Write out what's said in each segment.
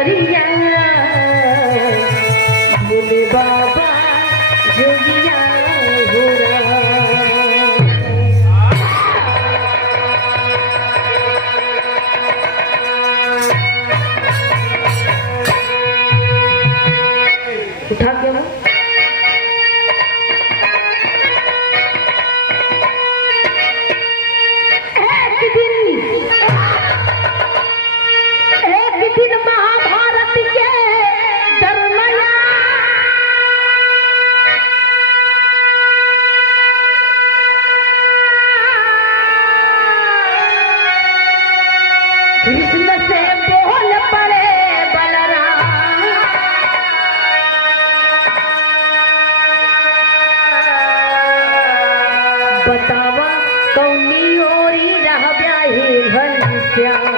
कंवरिया भोले बाबा जोगिया हो रहा। उठा क्या वो एक दिन महाभारत के दरमियान कृष्ण से बोल पड़े बलराम, बतावा कौनी ओरी रह ब्याहे घनश्याम।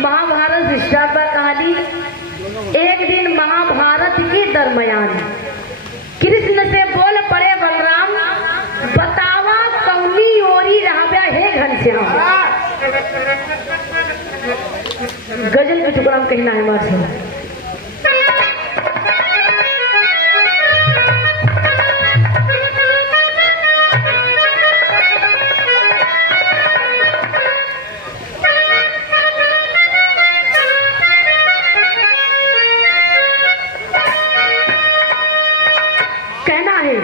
महाभारत स्टार्ट कहानी। एक दिन महाभारत के दरमियान कृष्ण से बोल पड़े बलराम, बतावा कौनी ओरी रहब्या हे घनश्याम। गजल के टुकड़ा में कहना है मार से कहना है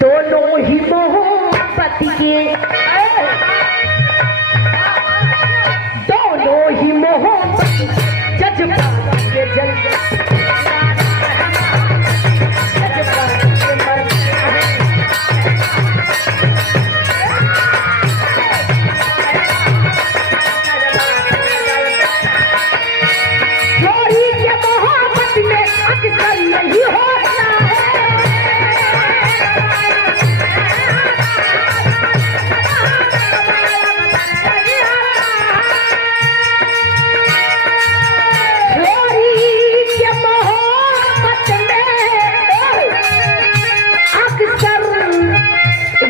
दोनों ही मोहब्बत के, दोनों ही मोहब्बत जज्बात के जज्बात के मर चोरी के मोहब्बत में अक्सर यही होता है।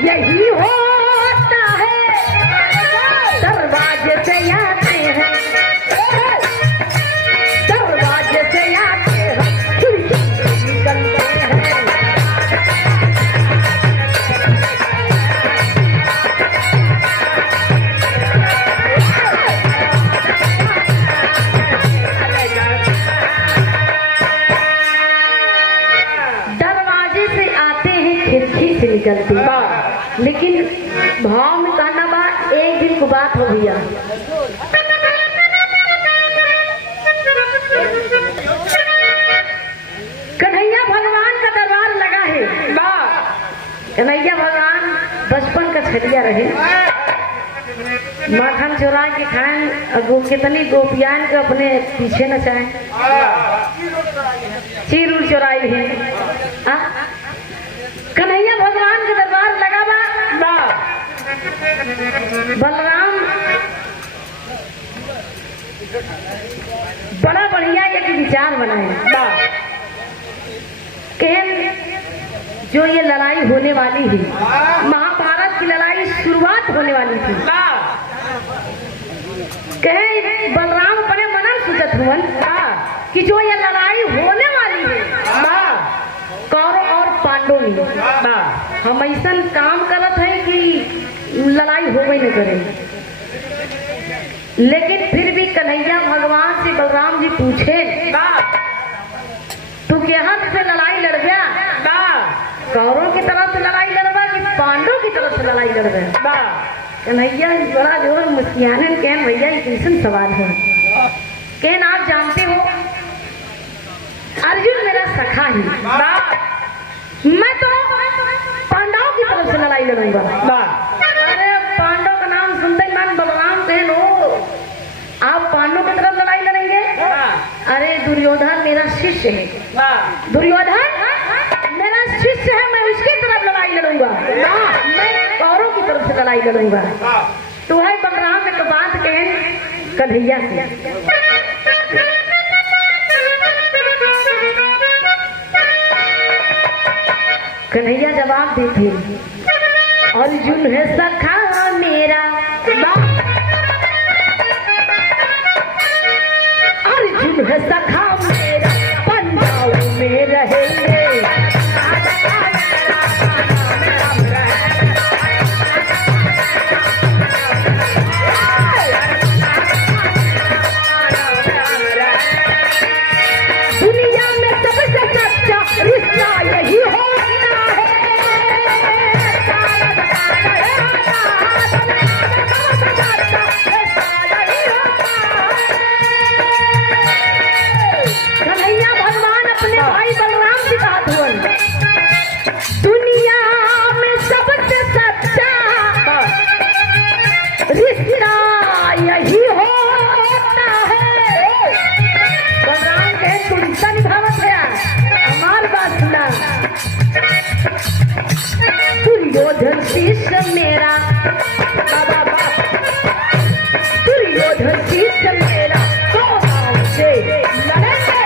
यही होता है, दरवाजे से आते हैं, दरवाजे से आते हैं, खिड़की से निकलते हैं। दरवाजे से आते हैं, खिड़की से निकलते हैं। लेकिन भाव में कहना बा, एक दिन को बात हो भैया। कन्हैया भगवान का दरबार लगा है। कन्हैया भगवान बचपन का छठिया रहे, माखन चोरा के खाएं, कितनी गोपियान के अपने पीछे न चाहे, चीर चोराई है। कन्हैया भगवान का दरबार लगा बा। बलराम बड़ा बढ़िया एक विचार बनाए कि जो ये लड़ाई होने वाली है, महाभारत की लड़ाई शुरुआत होने वाली थी, कहे बलराम अपने मन में सोचत हुआ कि जो ये लड़ाई होने वाली है कौरव और पांडव में, हम ऐसा काम करत है कि लड़ाई हो गई न करे। लेकिन फिर भी कन्हैया भगवान से बलराम जी पूछे, तू के हाथ से लड़ाई लड़ गया, कौरव की तरफ से लड़ाई लड़वा कि पांडव की तरफ से लड़ाई लड़वा? कन्हैया बड़ा जोर मुस्कियाने कहन, भैया ये कैसन सवाल है। कहन आप जानते हो अर्जुन मेरा सखा है, मैं तो पांडव की तरफ से लड़ाई लड़ूंगा। अरे पांडव का नाम सुनते ही मन बलराम कहन, ओ आप पांडव की तरफ लड़ाई लड़ेंगे? अरे दुर्योधन मेरा शिष्य है, दुर्योधन मेरा शिष्य है, मैं उसकी तरफ लड़ाई लड़ूंगा, मैं कौरव की तरफ से लड़ाई लड़ूंगा। तो है बलराम ने तो बात कहन कन्हैया से। कन्हैया जवाब देते अर्जुन है सखा मेरा, अर्जुन है सखा मेरा, पंजाब में रहेंगे। दुनिया में सबसे सच्चा रिश्ता यही होता है। कन्हैया भगवान अपने भाई बलराम जी का धुन, दुनिया में सबसे सच्चा रिश्ता यही होता है। बलराम के तू रिश्ता निभावत है, हमार बात सुना। दुर्योधन शिष्य मेरा, दुर्योधन शिष्य मेरा, कौन से लड़ेंगे।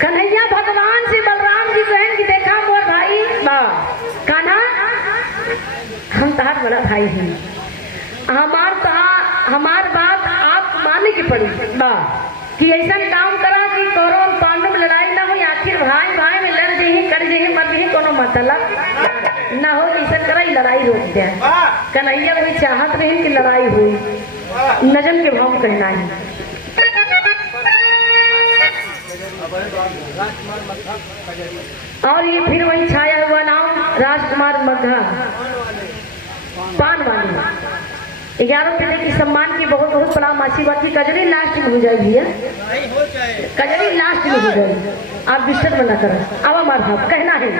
कन्हैया भगवान से बलराम जी कहें कि देखा मोर भाई कान्हा, हम तहार बड़ा भाई हैं, हमार बात आप माने की पड़ी कि ऐसा काम करा कि कौरव पांडव लड़ाई ना हो, आखिर भाई भाई में लड़ जही कर जही मर जही, कोनो मतलब ना हो। ऐसा करा लड़ाई रोक दे। कन्हैया वही चाहत रही कि लड़ाई हुई, नजम के भाव कहना है। और ये फिर वही छाया हुआ नाम राजकुमार मगधा पान वाली 11 पीढ़ी की सम्मान की बहुत बहुत प्रणाम। आशी बात की कजरी लास्ट में हो जाएगी, कजरी लास्ट में हो जाएगी, आप डिस्टर्ब ना करें। अब हमारा भाव कहना है।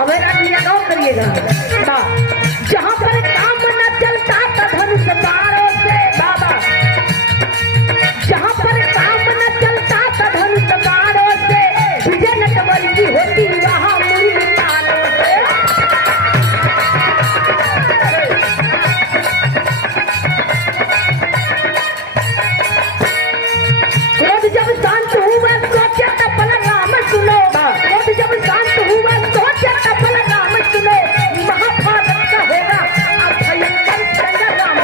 अब गौर करिएगा, जहाँ पर काम न चलता था धनुष बाणों से, बाबा जहाँ पर काम न चलता था धनुष बाणों से, विजय नटवर की होती वहाँ मुड़ी तानों से। क्रोध जब शांत हुआ सोचे तब बलराम सुनो, क्रोध जब शांत हुआ सोचे तब बलराम सुनो, महाभारत का होगा अब भयंकर संग्राम।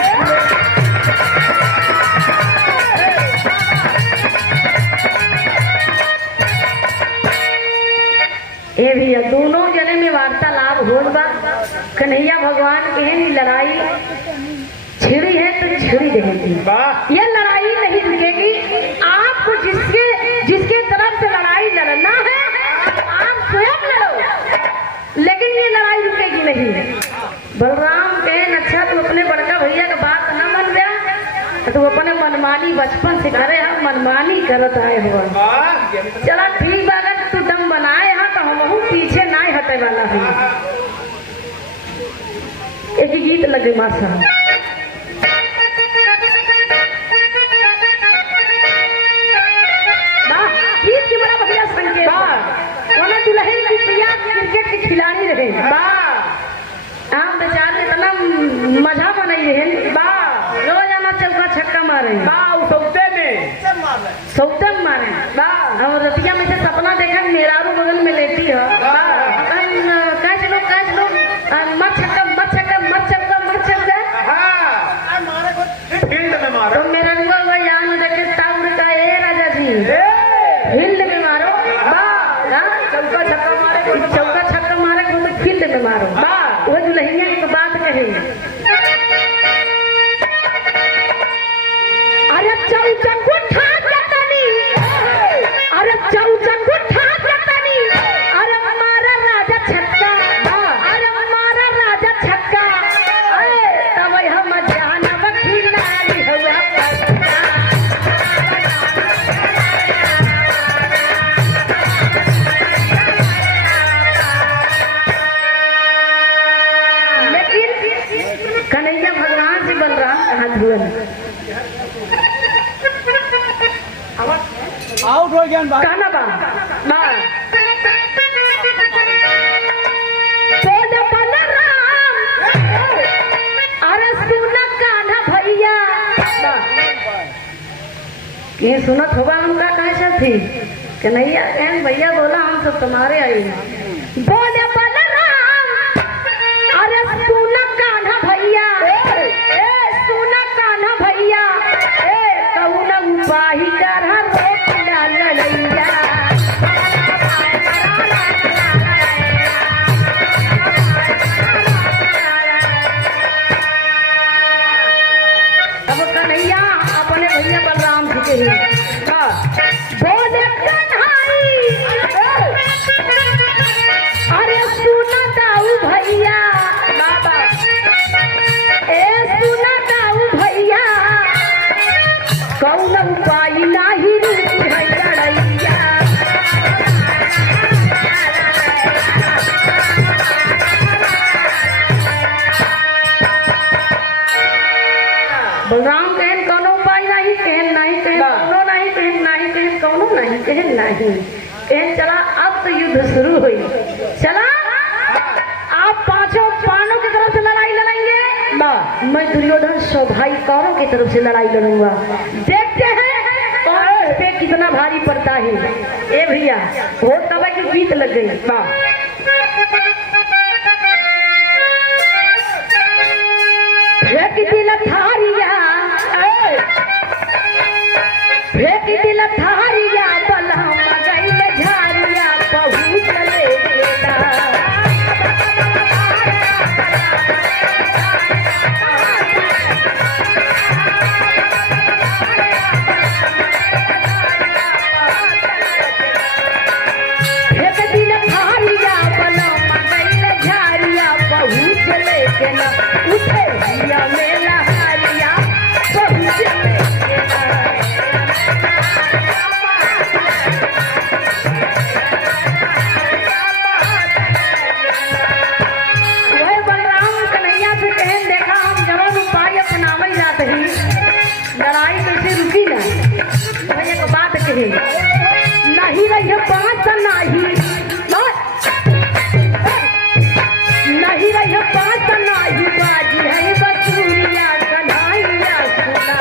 ए भैया दोनों जने में वार्तालाप होल बा। कन्हैया भगवान के हैं लड़ाई छिड़ी है तो छिड़ी रहेगी, ये लड़ाई नहीं रुकेगी। आपको जिसके तरफ से लड़ाई लड़ना है आप स्वयं लड़ो, लेकिन ये लड़ाई रुकेगी नहीं। बलराम कहें अच्छा तू अपने बड़का भैया का बात न मन गया, तू अपने मनमानी बचपन से करे, हम मनमानी करत आए हो। चला ठीक बा, अगर तू दम बनाए हा तो हम पीछे ना हटे वाला है। एक गीत लगे मार साहब, गीत की बड़ा बढ़िया संकेत दुल्हन की प्रिया क्रिकेट की खिलाड़ी रहे, आम बेचारे इतना मजा बनाई रहे, रोज आना चौका छक्का मारे, सौते में मारे। और रतिया में से सपना देखा मेरारू बगल में लेती है, कैच लो मत छक्का मत छक्का मत छक्का मत छक्का, फील्ड में मारो। तो मेरा रुआ यहाँ देखे टाउन का ए राजा जी फील्ड में मारो, चौका छक्का मारे तो फील्ड में मारो। वो दुल्हनिया की बात कहे, अरे चौचक उठा के तनी, अरे चौचक उठा के तनी, अरे हमारा राजा छक्का, अरे हमारा राजा छक्का, तब हम जाना वकीलारी हुआ। लेकिन कन्हैया भगवान से बलराम नहात हुए आउट हो गया बा कहना बा अरे सुना कान्हा भैया ये सुनत होगा हमका कैसे थी कि नहीं यार भैया बोला हम सब तुम्हारे आई बोले बलराम अरे सुना कान्हा भैया सुना कान्हा भैया कौन उपाही कर रोक लड़ैया अब कन्हैया अपने भैया बलराम जी के ही बोले कन्हाई अरे सुना दाऊ भैया सुना दाऊ भैया कौन उपाय नाही लड़ैया बलराम कहन कौनो उपाय नहीं कहन नहीं कहन कौनो नहीं कहन नहीं कहन कौनो नहीं कहन नहीं कहन चला अब तो युद्ध शुरू हुई चला आप पांचों पांडवों की तरफ से लड़ाई लड़ेंगे मैं दुर्योधन सौ भाई कौरों की तरफ से लड़ाई लड़ूंगा देखते हैं कौन पे कितना भारी पड़ता है ए भैया वो तब की बीत लग गई फेंक दिल थारिया फेंक दिल थारिया बलम गई झारिया पहुँच ले गेला फेंक दिल थारिया बलम गई झारिया पहुँच ले गेला उठे दिया मेला हारिया पहुँच ले गेला वह बलराम कन्हैया से कहन देखा हम जवान उपाय अपनावल जात ही लड़ाई कैसे रुकी ना भैया को बात कहे नहीं रही बात नहीं नहीं रही बात नहीं बाजी है बसूरिया कन्हैया सुना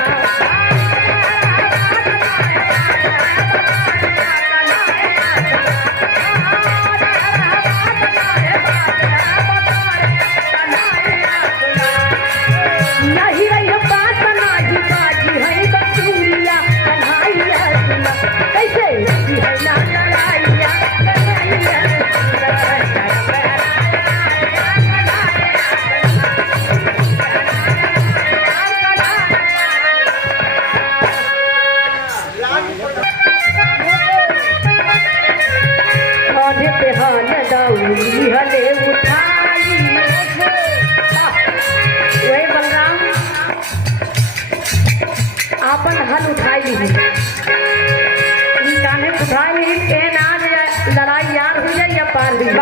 नहीं रही बात नहीं बाजी है बसूरिया कन्हैया सुना कैसे है ना लड़ाइया कन्हैया कांधे पे हाल दौड़ी हले उठाई वही बलराम आपन हल उठाई कान्हे उठाई आज लड़ाई यार हुई है या पार हुई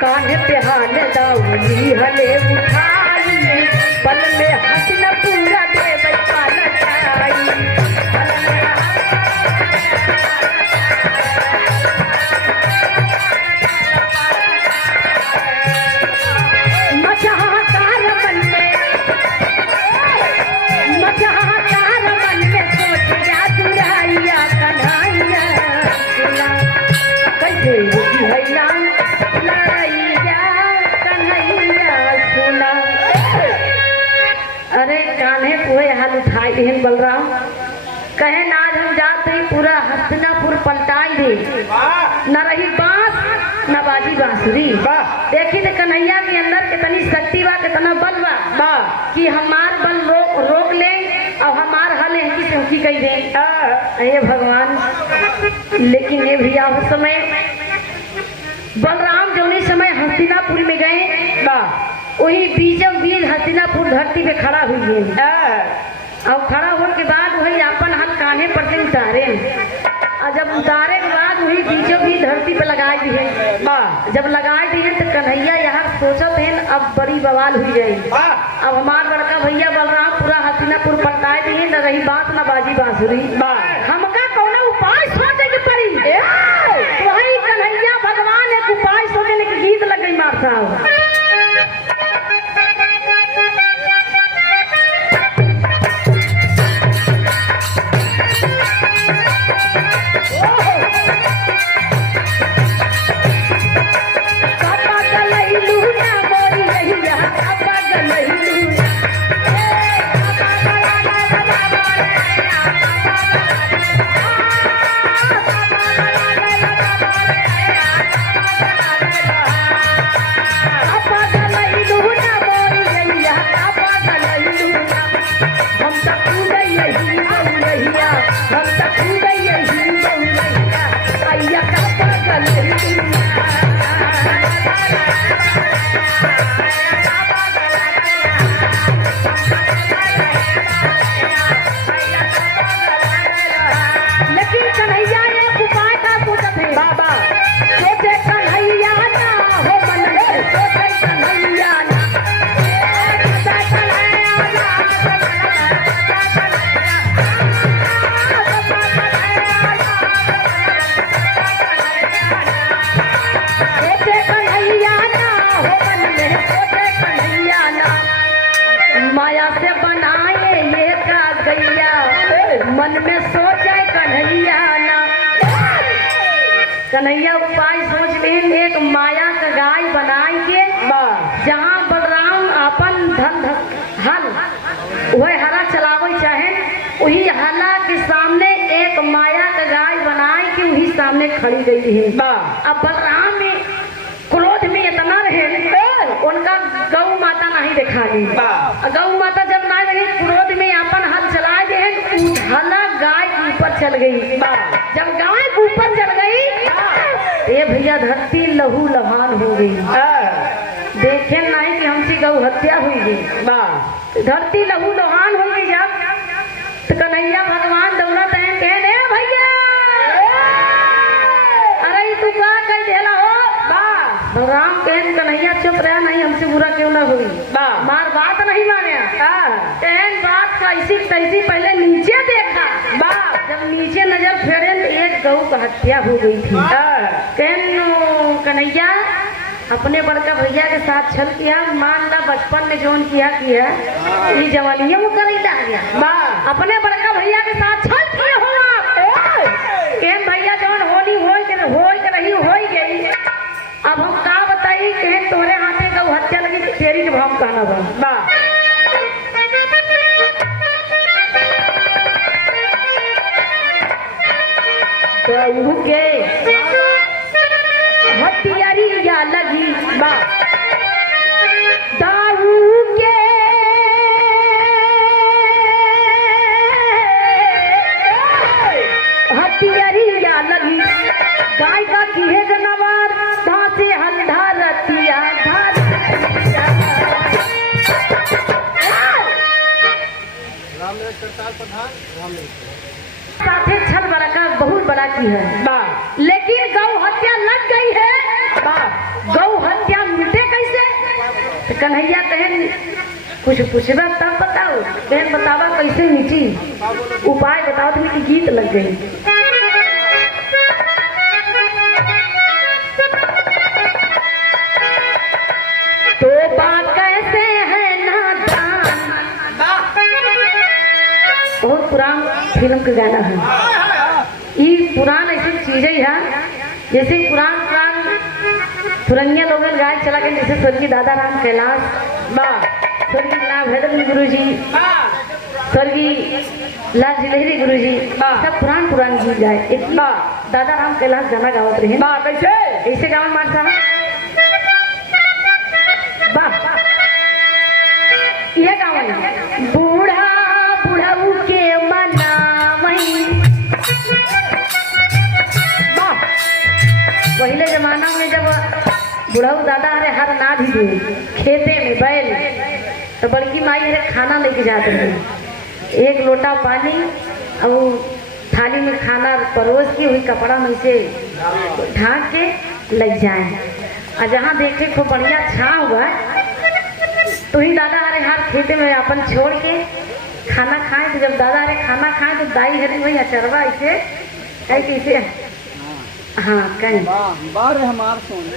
कान्हे पे हाल दौड़ी हले उठाई पल में हंसना पूरा दे बच्चा नचाई अरे कान्हे कोई हाल उठाई बहन बलराम कहे आज हम जाते ही पूरा हस्तिनापुर पलटाई दे न रही बांस न बाजी बांसुरी देखी तो कन्हैया के अंदर कितनी शक्ति बा कितना बल बा कि हमार बल रोक ले और हमार हल है कि कही दे ये भगवान लेकिन ये भैया उस समय बलराम जो समय हस्तिनापुर में गए वही बीजों बीज हस्तिनापुर धरती पे खड़ा हुई है और खड़ा होने के बाद वही अपन हाथ कान्हे पर से उतारे और जब उतारे के बाद वही बीजों बीज धरती पे लगाई दी है जब लगाई दी है तो कन्हैया यहाँ सोचत है अब बड़ी बवाल हुई गई अब हमार बड़का भैया बलराम पूरा हसीनापुर पलटाए दिए, न रही बात न बाजी बांसुरी। हमका कौन उपाय सोचे के पड़ी, वही कन्हैया भगवान एक उपाय सोचने के गीत लग गई मार साहब। माया से बनाए ये का गैया, मन में सोचे कन्हैया ना। कन्हैया उपाय सोच ले, एक माया का गाय बनाए के जहाँ बलराम अपन धन हल वह हरा चलावे चाहे, वही हला के सामने एक माया का गाय बनाए के वही सामने खड़ी गई है। अब बलराम में क्रोध में इतना रहे, उनका गौ माता नहीं देखा ली। गौ माता जब ना रही क्रोध में अपन हल चला दे, हला गाय के ऊपर चल गई। जब गाय के ऊपर चल गई, ये भैया धरती लहू लहान हो गई। देखे नहीं कि हमसे गौ हत्या हुई है, धरती लहू लहान हो गई। जब तो कन्हैया भगवान दौलत है कहने भैया, अरे तू क्या कर देला हो। राम कहन कन्हैया चुप रहा, नहीं हमसे बुरा क्यों ना हुई, मार बात नहीं माने। कहन बात कैसी तैसी पहले नीचे देखा, जब नीचे नजर फेरे तो एक गौ का हत्या हो गई थी। कहन कन्हैया अपने बड़का भैया के साथ छल किया, मान ला बचपन में जोन किया ये जवानियों में कर गया। अपने बड़का भैया के साथ छल किया हो कहन भैया जोन होली हो रही हो गई। अब हम का बताई कहन तोरे हाथे गौ हत्या लगी, तेरी के भाव कहना बा। गौ के हथियारिया लगी दाऊ के हथियारिया लगी, गाय का किहे जनवार धासे हल्धा रतिया साथे छल बड़ा का बहुत बड़ा की है, लेकिन गौ हत्या लग गई है। गौ हत्या मिटे कैसे, तो कन्हैया कहन कुछ पूछबा तब बताओ। बहन बतावा कैसे नीची, उपाय बताओ तो मेरी गीत लग गई। तो बात कैसे है नादान, बहुत पुरान फिल्म का गाना है। ये पुरान ऐसी चीजें है जैसे पुरान पुरनिया लोग गाय चला गए, जैसे स्वर्गीय दादा राम कैलाश, स्वर्गीय लाल भैरव गुरु जी, स्वर्गीय लाल जिलेहरी गुरु जी, सब पुरान गीत गाए। दादा राम कैलाश गाना गावत रहे। कैसे ऐसे गावन मार साहब, यह गावन बूढ़ा बुढ़ऊ के मनावई। पहले जमाना में जब बुढ़ऊ दादा अरे हर ना भी दे खेते में बैल, तो बड़की माई अरे खाना लेके जाते थे, एक लोटा पानी और थाली में खाना परोस के हुई कपड़ा में से ढांक के लग जाए, और जहाँ देखे खूब बढ़िया छा हुआ तो ही दादा अरे हार खेते में अपन छोड़ के खाना खाए, तो जब दादा अरे खाना खाए तो दाई हरे वही अचरवा ऐसे कैसे हाँ कहीं बार हमार सोन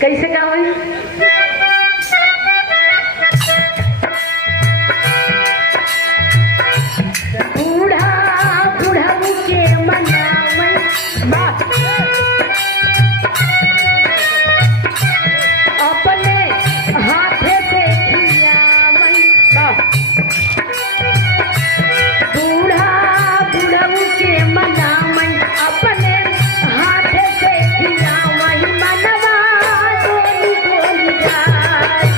कैसे क्या हुई बूढ़ा बूढ़ा के मनावई अपने हाथे से खियावई बूढ़ा बूढ़ा के मनावई अपने हाथे से खियावई मनवा डोली डोली जाए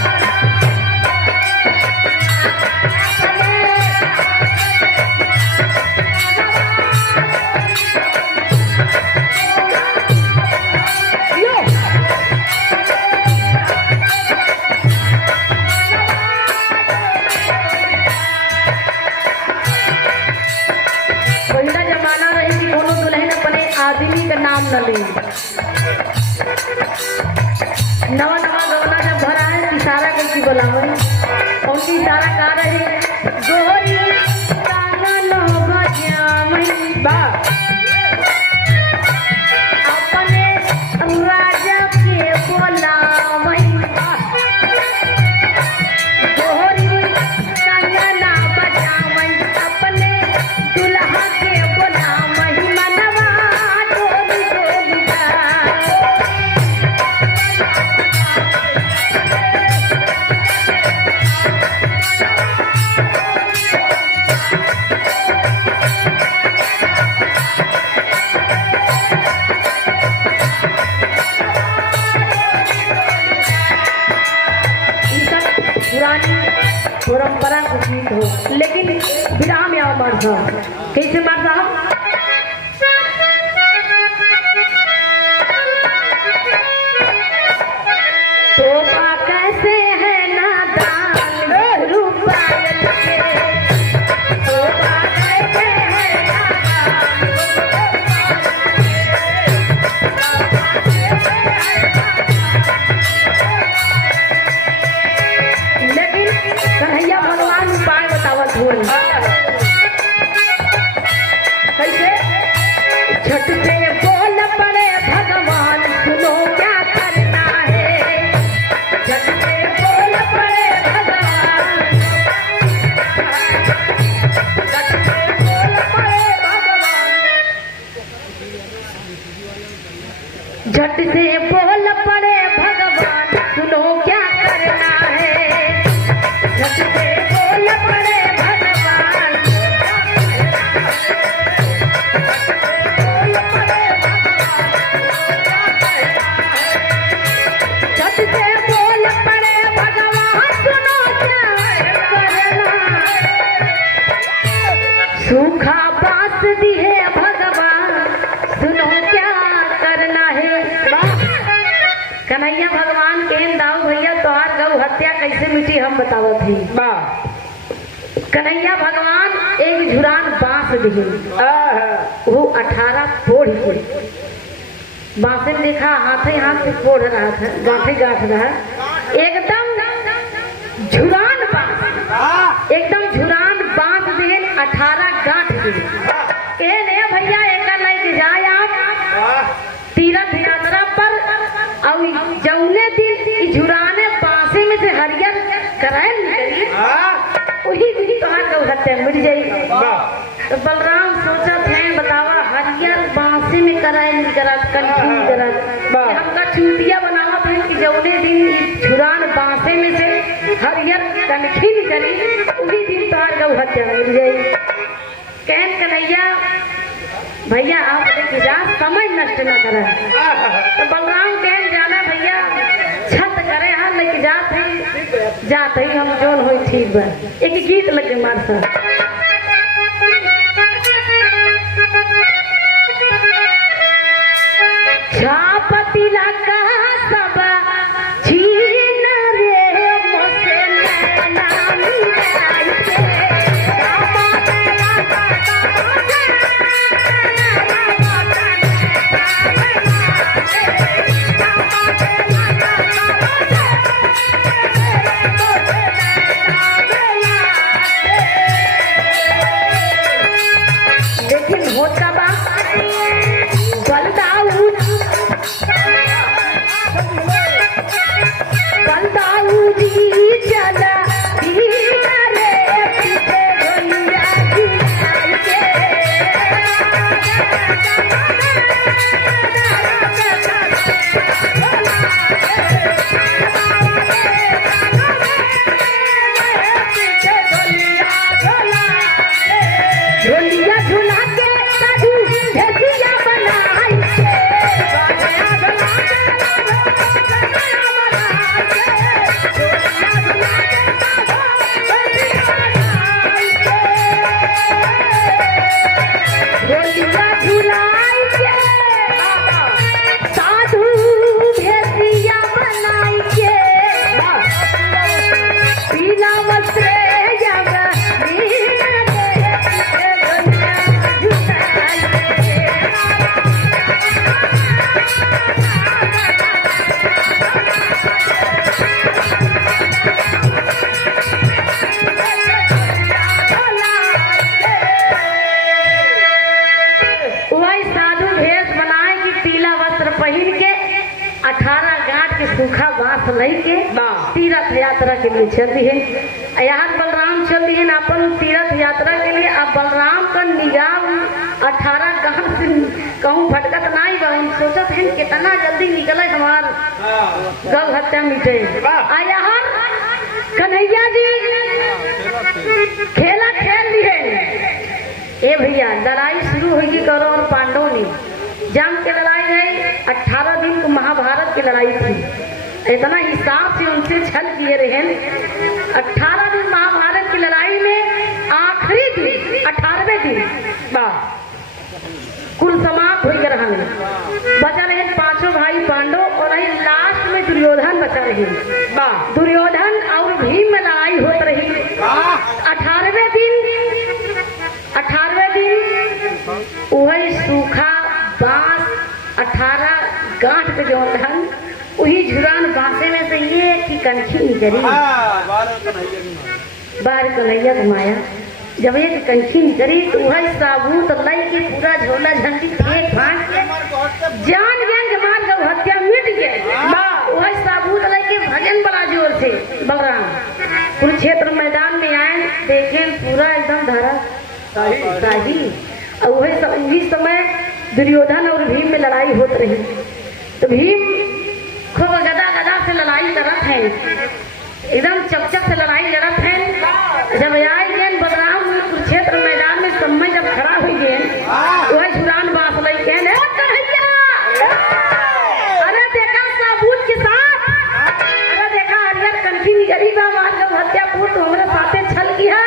आदमी का नाम न ले नवा नवा गवना जब भरा है इशारा कैसी बोलावई कौन सी इशारा गा रही गोरी काना लो बजावई बा अपने राजा के बोलावई गोरी काना ला बजावई अपने दुल्हा के बोलावई मनवा डोली डोली जाए पुरानी परंपरा कुछ नहीं हो, लेकिन विराम या मर्द कैसे मर्द तो कैसे है नादान रूपायल के तो कैसे है लेकिन कन्हैया भगवान उपाय बतावत हुए कैसे छठ से बोल पड़े भगवान सुनो क्या करना है छठ से बोल पड़े भगवान छठ से बोल पड़े भगवान झट से बोल पड़े भगवान सुनो क्या करना है झट से बोल पड़े भगवान झट से बोल पड़े भगवान सुनो क्या करना सूखा बांस दिए भगवान सुनो क्या करना है कन्हैया भगवान के दाऊ भैया तोहार गौ हत्या कैसे मिटी हम बतावत ही कन्हैया भगवान एक झुरान बांस दिए वो 18 फोड़ ही बांसे में देखा हाथे हाथ से फोड़ रहा था गांठे गांठ रहा एकदम झुरान बांस एकदम झुरान बांस दिए 18 गांठ दिए ए ने भैया एक लेके जाए आप तीर्थ यात्रा पर और जौने दिन झुराने बांसे में से हरियर कराए निकली वही दिन तोहार गौ हत्या मिट जाई तो बलराम सोचा थे बतावा हरियर बांसे में कराए नहीं करा कन्फी करा हमका चूतिया बनावा थे कि जौने दिन झुरान बांसे में से हरियर कनखी निकली वही दिन तोहार गौ हत्या मिट जाई कहन कन्हैया भैया आप लेके जा समय नष्ट न करे तो बलराम कहन जाना भैया छत करे हाँ लेके जाते ही हम जोन हो ठीक बा एक गीत लगे मार सा छापती लगा सब छीन रे मोसे नैना मिलाई के यात्रा के लिए चल दिए। यहाँ बलराम चल दिए अपन तीर्थ यात्रा के लिए। अब बलराम का निगाह 18 गांव से कहूँ भटकत नहीं बा। हम सोचत हैं कितना जल्दी निकले हमार गौ हत्या मिटे। यहाँ कन्हैया जी खेला खेल लिए। ए भैया लड़ाई शुरू होगी कौरव और पांडवों ने। जंग की लड़ाई है 18 दिन को महाभारत की लड़ाई थी। इतना हिसाब से उनसे छल किए रहे। 18 दिन महाभारत की लड़ाई में आखिरी दिन 18वें दिन कुल समाप्त हो गया। बचा रहे 5 भाई पांडव और लास्ट में दुर्योधन बचा रहे। दुर्योधन और भीम में लड़ाई होती रही। 18वें दिन वही सूखा बांस 18 गांठ पे जो धन वही झुरान बांसे में से ये की कनखी निकली। बार कन्हैया घुमाया जब ये कनखी निकली तो वही साबुत लई के पूरा झोला झंडी फेंक फांक के जान गए मार गौ हत्या मिट गए। वही साबुत लई के भजन बड़ा जोर से बलराम कुरुक्षेत्र मैदान में आए। देखे पूरा एकदम धरा साही। और वही समय दुर्योधन और भीम में लड़ाई होती रही। तो भीम खूब गदा से लड़ाई करत है। एकदम चकचक से लड़ाई लड़त है। जब आए गए बलराम कुरुक्षेत्र मैदान में समय जब खड़ा हुई गए वही झुरान बांस लई के अरे देखा साबुत के साथ। अरे देखा हरियर कनखी निकली बा मार जब हत्या पूर्व तो हमारे साथे छल किया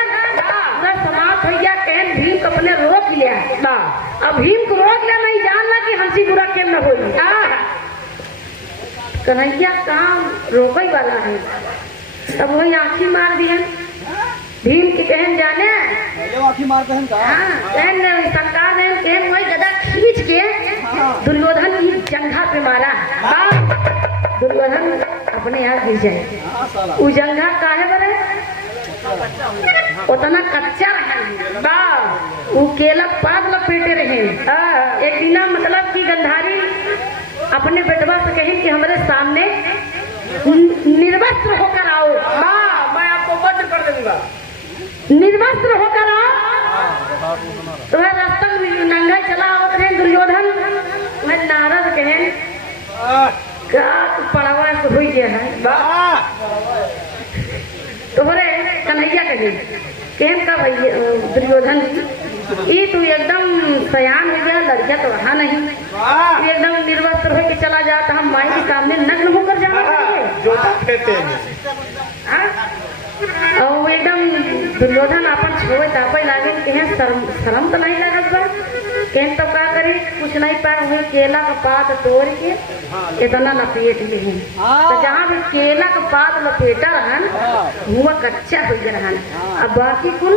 समाप्त हो गया। कहन भीम को अपने रोक लिया। अब भीम को रोक लिया नहीं जानना कि हंसी बुरा केम न होई। कन्हैया काम रोकई वाला है। तब वही आँखी मार दिए भीम की। कहन जाने आँखी मार कहन का कहन सरकार ने कहन वही गदा खींच के दुर्योधन की जंघा पे मारा। दुर्योधन अपने यहाँ गिर जाए। वो जंघा काहे बने उतना कच्चा है। वो केला पात लपेटे रहे। एक दिना मतलब कि गंधारी अपने बेटवा से कही कि हमारे सामने निर्वस्त्र होकर आओ। मैं आपको वज्र कर दूंगा। निर्वस्त्र होकर आओ। तो वह रास्ता में नंगा चला आवत रहे दुर्योधन। मैं नारद कहे का पड़ावा से हो गया है। तो बोले कन्हैया कहे केम का भैया दुर्योधन ये तू एकदम सयान हो गया। लड़किया तो रहा नहीं। तू एकदम निर्वस्त्र हो के चला जाता। हम माई के सामने नग्न होकर जाना चाहिए। और एकदम दुर्योधन अपन छोड़े तापे लागे कहे शर्म तो नहीं लागत बा। केन तो का करी कुछ नहीं पाए हुए केला का पात तोड़ के इतना लपेट ले। तो जहाँ भी केला का पात लपेटा रहन हुआ कच्चा हो रहन। अब बाकी कुल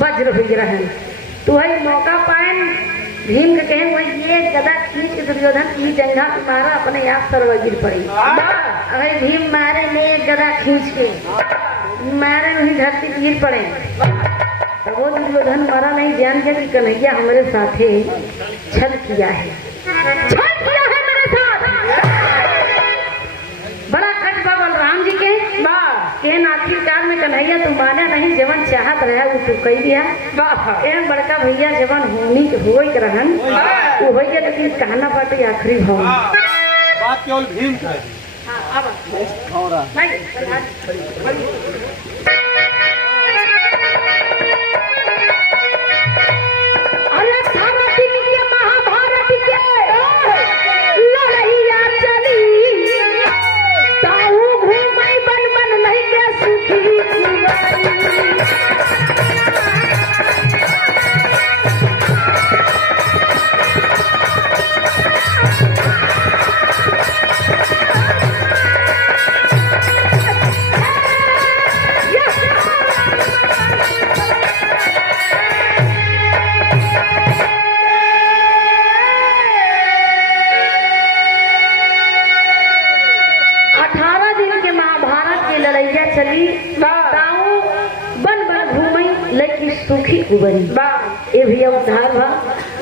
वज्र हो रहन। तो वही मौका पाए भीम के कहे वही ये गदा खींच के दुर्योधन की जंघा पे मारा। अपने आप सर्व गिर पड़ी। अरे भीम मारे में गदा खींच के मारे वही धरती गिर पड़े। तो वो दुर्योधन मरा नहीं जान गया कि कन्हैया हमारे साथे छल किया है। छल किया है मेरे साथ। बड़ा कट बा बलराम जी के केन आखिरकार में कन्हैया तू माना नहीं। जवन चाहत रहा वो तू कही दिया। एम बड़का भैया जवन होनी हो रहन वो हो गया। लेकिन कहना बाटे आखिरी भाव बात केवल भीम का है। महाभारत के लड़ैया चली ताऊ घूमई बन बन नहीं के सुखी सुखी कुबरी ये भी अवतार बा।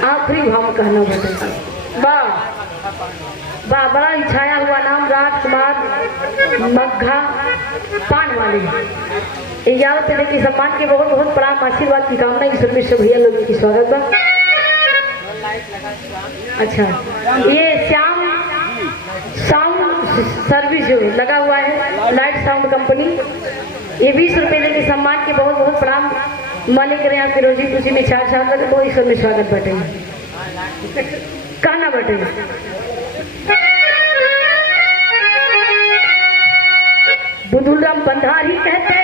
आखिरी भाव कहना बता बड़ा ही छाया हुआ नाम राजकुमार मग्घा पान वाले 11 तरह के सम्मान के बहुत बहुत प्रणाम आशीर्वाद की कामना ईश्वर में से भैया लोगों की स्वागत बा। अच्छा ये श्याम साउंड सर्विस जो लगा हुआ है लाइट साउंड कंपनी, ये 20 रुपये देके सम्मान के बहुत बहुत प्रणाम। मालिक करें आपकी रोजी खुशी में चार चार लगे तो ईश्वर में स्वागत बटे कहना बटे। बुधुराम बंधारी कहते